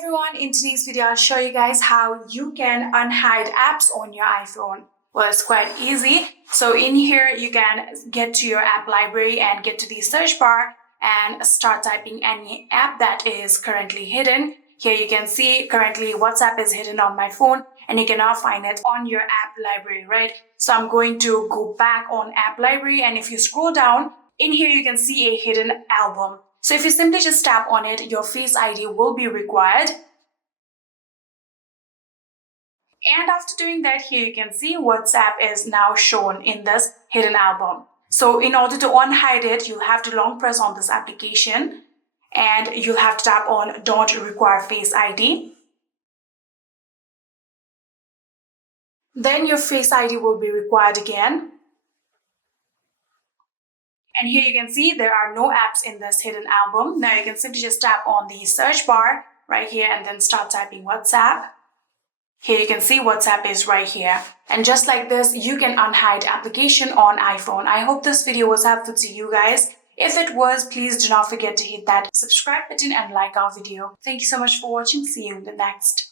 everyone, in today's video I'll show you guys how you can unhide apps on your iPhone. Well, it's quite easy. So in here you can get to your app library and get to the search bar and start typing any app that is currently hidden. Here you can see currently WhatsApp is hidden on my phone and you cannot find it on your app library, right? So I'm going to go back on app library, and if you scroll down, in here you can see a hidden album. So if you simply just tap on it, your Face ID will be required. And after doing that, here you can see WhatsApp is now shown in this hidden album. So in order to unhide it, you'll have to long press on this application and you'll have to tap on Don't Require Face ID. Then your Face ID will be required again. And here you can see there are no apps in this hidden album. Now you can simply just tap on the search bar right here and then start typing WhatsApp. Here you can see WhatsApp is right here. And just like this, you can unhide application on iPhone. I hope this video was helpful to you guys. If it was, please do not forget to hit that subscribe button and like our video. Thank you so much for watching. See you in the next.